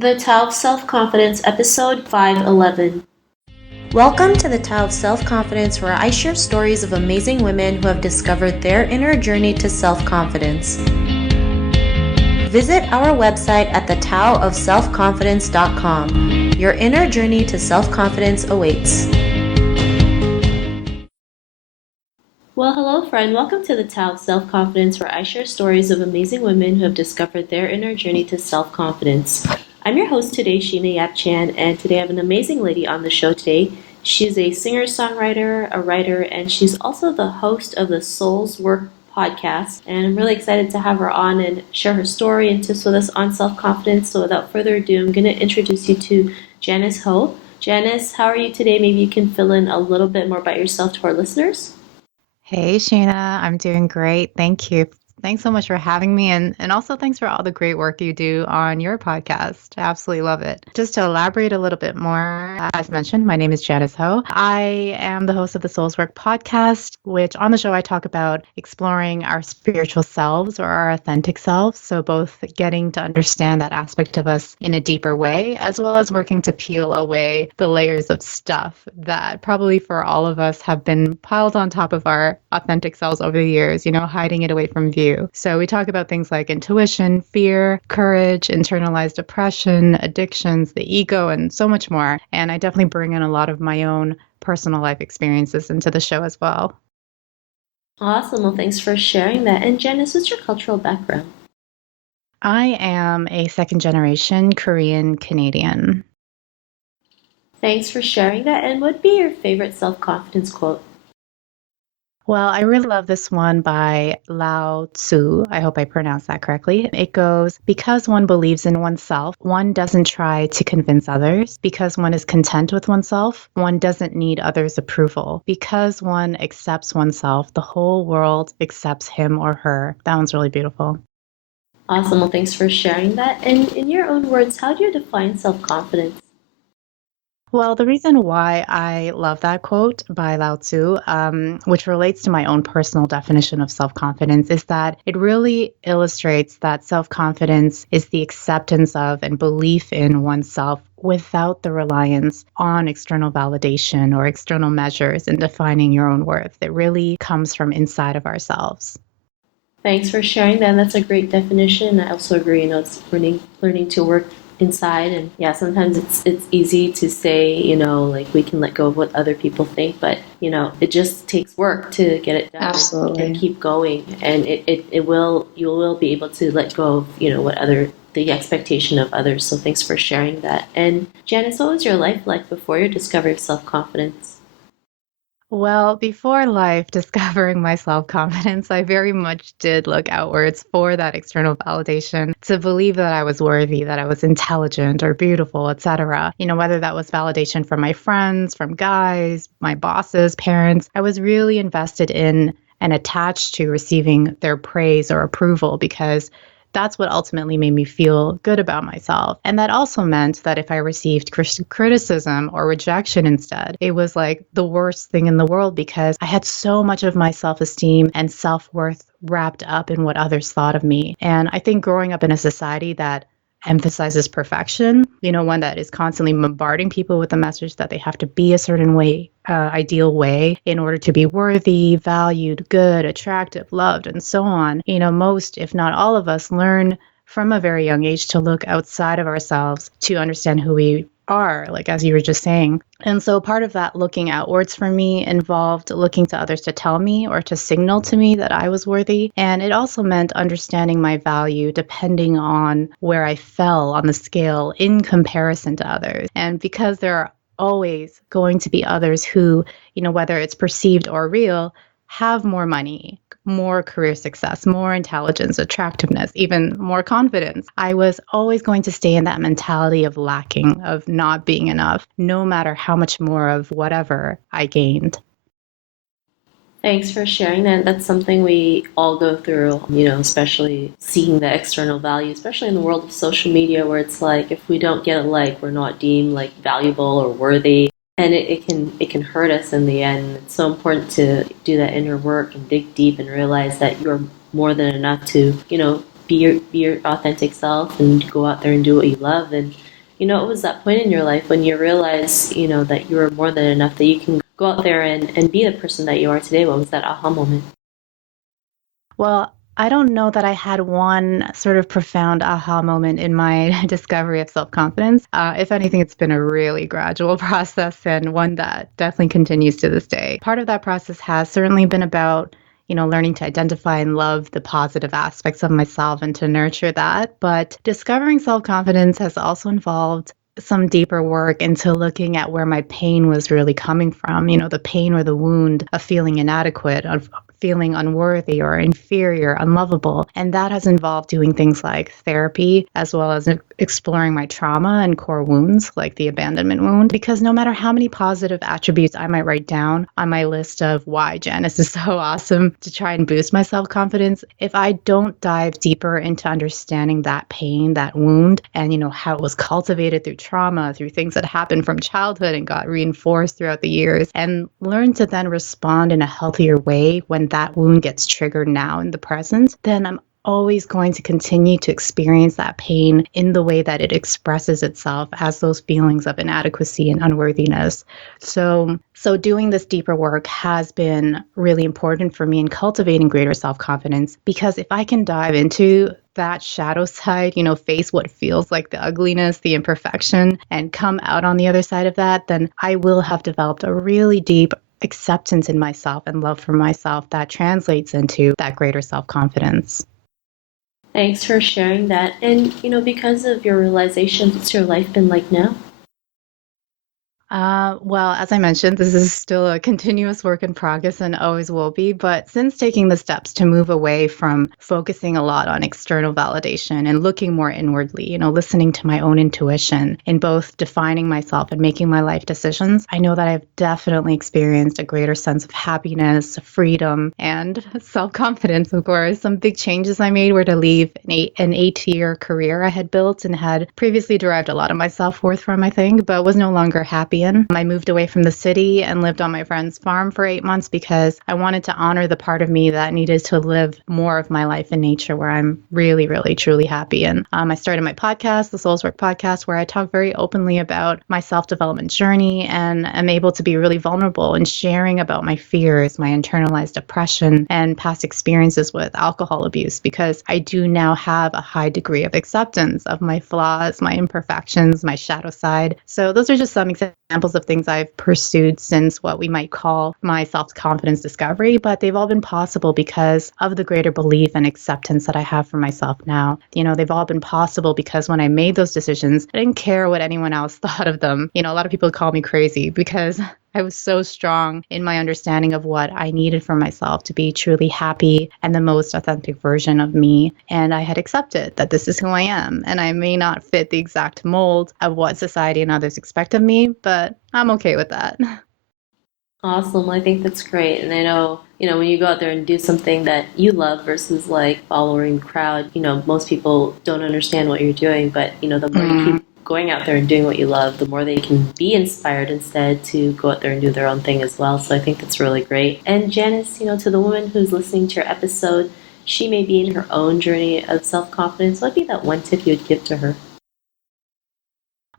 The Tao of Self-Confidence, Episode 511. Welcome to the Tao of Self-Confidence, where I share stories of amazing women who have discovered their inner journey to self-confidence. Visit our website at thetaoofselfconfidence.com. Your inner journey to self-confidence awaits. Well, hello, friend. Welcome to the Tao of Self-Confidence, where I share stories of amazing women who have discovered their inner journey to self-confidence. I'm your host today, Sheena Yap Chan, and today I have an amazing lady on the show today. She's a singer-songwriter, a writer, and she's also the host of the Soul's Work podcast. And I'm really excited to have her on and share her story and tips with us on self-confidence. So without further ado, I'm going to introduce you to Janice Ho. Janice, how are you today? Maybe you can fill in a little bit more about yourself to our listeners. Hey, Sheena, I'm doing great. Thank you. Thanks so much for having me. And also thanks for all the great work you do on your podcast. I absolutely love it. Just to elaborate a little bit more, as mentioned, my name is Janice Ho. I am the host of the Soul's Work podcast, which on the show I talk about exploring our spiritual selves or our authentic selves. So both getting to understand that aspect of us in a deeper way, as well as working to peel away the layers of stuff that probably for all of us have been piled on top of our authentic selves over the years, hiding it away from view. So we talk about things like intuition, fear, courage, internalized depression, addictions, the ego, and so much more. And I definitely bring in a lot of my own personal life experiences into the show as well. Awesome. Well, thanks for sharing that. And Janice, what's your cultural background? I am a second generation Korean Canadian. Thanks for sharing that. And what would be your favorite self-confidence quote? Well, I really love this one by Lao Tzu. I hope I pronounced that correctly. It goes, because one believes in oneself, one doesn't try to convince others. Because one is content with oneself, one doesn't need others' approval. Because one accepts oneself, the whole world accepts him or her. That one's really beautiful. Awesome. Well, thanks for sharing that. And in your own words, how do you define self-confidence? Well, the reason why I love that quote by Lao Tzu, which relates to my own personal definition of self-confidence, is that it really illustrates that self-confidence is the acceptance of and belief in oneself without the reliance on external validation or external measures in defining your own worth. It really comes from inside of ourselves. Thanks for sharing that. That's a great definition. I also agree. It's learning to work inside, and yeah, sometimes it's easy to say, like we can let go of what other people think, but it just takes work to get it done. Absolutely. And keep going, and you will be able to let go of the expectation of others. So thanks for sharing that. And Janice, what was your life like before you discovered self-confidence? Well, before life discovering my self-confidence, I very much did look outwards for that external validation to believe that I was worthy, that I was intelligent or beautiful, etc. Whether that was validation from my friends, from guys, my bosses, parents, I was really invested in and attached to receiving their praise or approval because that's what ultimately made me feel good about myself. And that also meant that if I received criticism or rejection instead, it was like the worst thing in the world because I had so much of my self-esteem and self-worth wrapped up in what others thought of me. And I think growing up in a society that emphasizes perfection, one that is constantly bombarding people with the message that they have to be a certain way, ideal way in order to be worthy, valued, good, attractive, loved, and so on. Most, if not all of us, learn from a very young age to look outside of ourselves to understand who we are, like as you were just saying. And so part of that looking outwards for me involved looking to others to tell me or to signal to me that I was worthy. And it also meant understanding my value depending on where I fell on the scale in comparison to others. And because there are always going to be others who, whether it's perceived or real, have more money, more career success, more intelligence, attractiveness, even more confidence. I was always going to stay in that mentality of lacking, of not being enough, no matter how much more of whatever I gained. Thanks for sharing that. That's something we all go through, especially seeking the external value, especially in the world of social media where it's like if we don't get a like, we're not deemed like valuable or worthy. And it can hurt us in the end. It's so important to do that inner work and dig deep and realize that you're more than enough to, be your authentic self and go out there and do what you love. And it was that point in your life when you realize, that you were more than enough, that you can go out there and be the person that you are today. What was that aha moment? Well, I don't know that I had one sort of profound aha moment in my discovery of self confidence. If anything, it's been a really gradual process and one that definitely continues to this day. Part of that process has certainly been about learning to identify and love the positive aspects of myself and to nurture that. But discovering self confidence has also involved some deeper work into looking at where my pain was really coming from, the pain or the wound of feeling inadequate, of feeling unworthy or inferior, unlovable. And that has involved doing things like therapy, as well as exploring my trauma and core wounds, like the abandonment wound. Because no matter how many positive attributes I might write down on my list of why Janice is so awesome to try and boost my self confidence, if I don't dive deeper into understanding that pain, that wound, and how it was cultivated through trauma, through things that happened from childhood and got reinforced throughout the years, and learn to then respond in a healthier way when that wound gets triggered now in the present, then I'm always going to continue to experience that pain in the way that it expresses itself as those feelings of inadequacy and unworthiness. So doing this deeper work has been really important for me in cultivating greater self-confidence, because if I can dive into that shadow side, face what feels like the ugliness, the imperfection, and come out on the other side of that, then I will have developed a really deep acceptance in myself and love for myself that translates into that greater self-confidence. Thanks for sharing that. And, because of your realizations, what's your life been like now? Well, as I mentioned, this is still a continuous work in progress and always will be. But since taking the steps to move away from focusing a lot on external validation and looking more inwardly, listening to my own intuition in both defining myself and making my life decisions, I know that I've definitely experienced a greater sense of happiness, freedom, and self-confidence, of course. Some big changes I made were to leave an 8-year career I had built and had previously derived a lot of my self-worth from, I think, but was no longer happy in. I moved away from the city and lived on my friend's farm for 8 months because I wanted to honor the part of me that needed to live more of my life in nature where I'm really, really, truly happy. And I started my podcast, the Soul's Work podcast, where I talk very openly about my self-development journey and am able to be really vulnerable in sharing about my fears, my internalized depression, and past experiences with alcohol abuse, because I do now have a high degree of acceptance of my flaws, my imperfections, my shadow side. So those are just some examples of things I've pursued since what we might call my self-confidence discovery, but they've all been possible because of the greater belief and acceptance that I have for myself now. They've all been possible because when I made those decisions, I didn't care what anyone else thought of them. A lot of people call me crazy because I was so strong in my understanding of what I needed for myself to be truly happy and the most authentic version of me. And I had accepted that this is who I am. And I may not fit the exact mold of what society and others expect of me, but I'm okay with that. Awesome. Well, I think that's great. And I know, when you go out there and do something that you love versus like following the crowd, most people don't understand what you're doing, but, the more you keep going out there and doing what you love, the more they can be inspired instead to go out there and do their own thing as well. So I think that's really great. And Janice, to the woman who's listening to your episode, she may be in her own journey of self-confidence. What'd be that one tip you would give to her?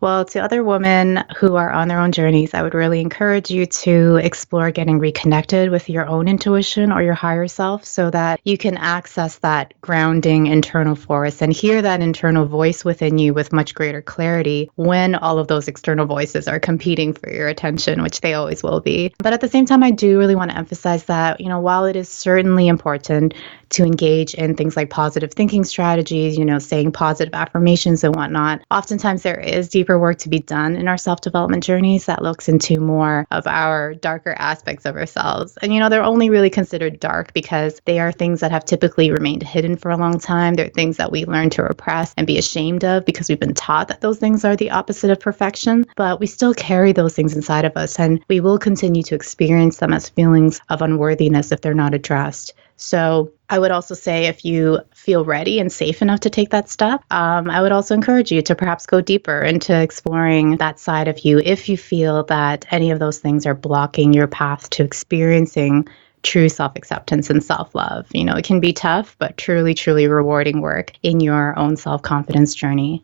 Well, to other women who are on their own journeys, I would really encourage you to explore getting reconnected with your own intuition or your higher self so that you can access that grounding internal force and hear that internal voice within you with much greater clarity when all of those external voices are competing for your attention, which they always will be. But at the same time, I do really want to emphasize that, while it is certainly important to engage in things like positive thinking strategies, saying positive affirmations and whatnot, oftentimes there is deeper work to be done in our self-development journeys that looks into more of our darker aspects of ourselves. And, they're only really considered dark because they are things that have typically remained hidden for a long time. They're things that we learn to repress and be ashamed of because we've been taught that those things are the opposite of perfection. But we still carry those things inside of us, and we will continue to experience them as feelings of unworthiness if they're not addressed. So I would also say if you feel ready and safe enough to take that step, I would also encourage you to perhaps go deeper into exploring that side of you if you feel that any of those things are blocking your path to experiencing true self-acceptance and self-love. It can be tough, but truly, truly rewarding work in your own self-confidence journey.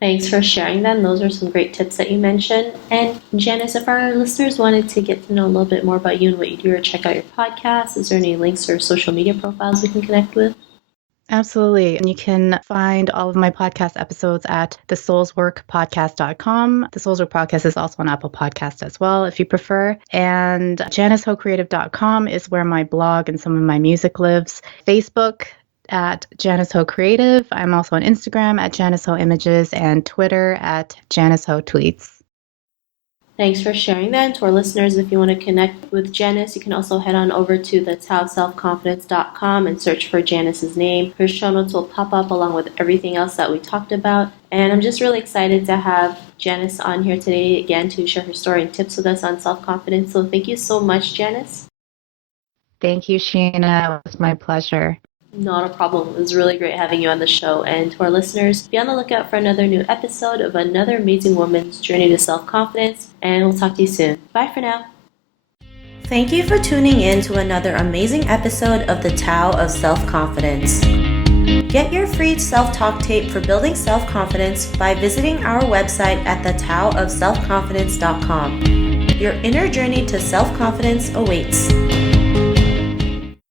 Thanks for sharing that. And those are some great tips that you mentioned. And Janice, if our listeners wanted to get to know a little bit more about you and what you do or check out your podcast, is there any links or social media profiles we can connect with? Absolutely. And you can find all of my podcast episodes at thesoulsworkpodcast.com. The Souls Work Podcast is also on Apple Podcast as well, if you prefer. And JaniceHoCreative.com is where my blog and some of my music lives. Facebook at Janice Ho Creative. I'm also on Instagram at Janice Ho Images and Twitter at Janice Ho Tweets. Thanks for sharing that. And to our listeners, if you want to connect with Janice, you can also head on over to the taoselfconfidence.com and search for Janice's name. Her show notes will pop up along with everything else that we talked about. And I'm just really excited to have Janice on here today again to share her story and tips with us on self-confidence. So thank you so much, Janice. Thank you, Sheena. It was my pleasure. Not a problem. It was really great having you on the show. And to our listeners, be on the lookout for another new episode of another amazing woman's journey to self-confidence. And we'll talk to you soon. Bye for now. Thank you for tuning in to another amazing episode of the Tao of Self-Confidence. Get your free self-talk tape for building self-confidence by visiting our website at thetaoofselfconfidence.com. Your inner journey to self-confidence awaits.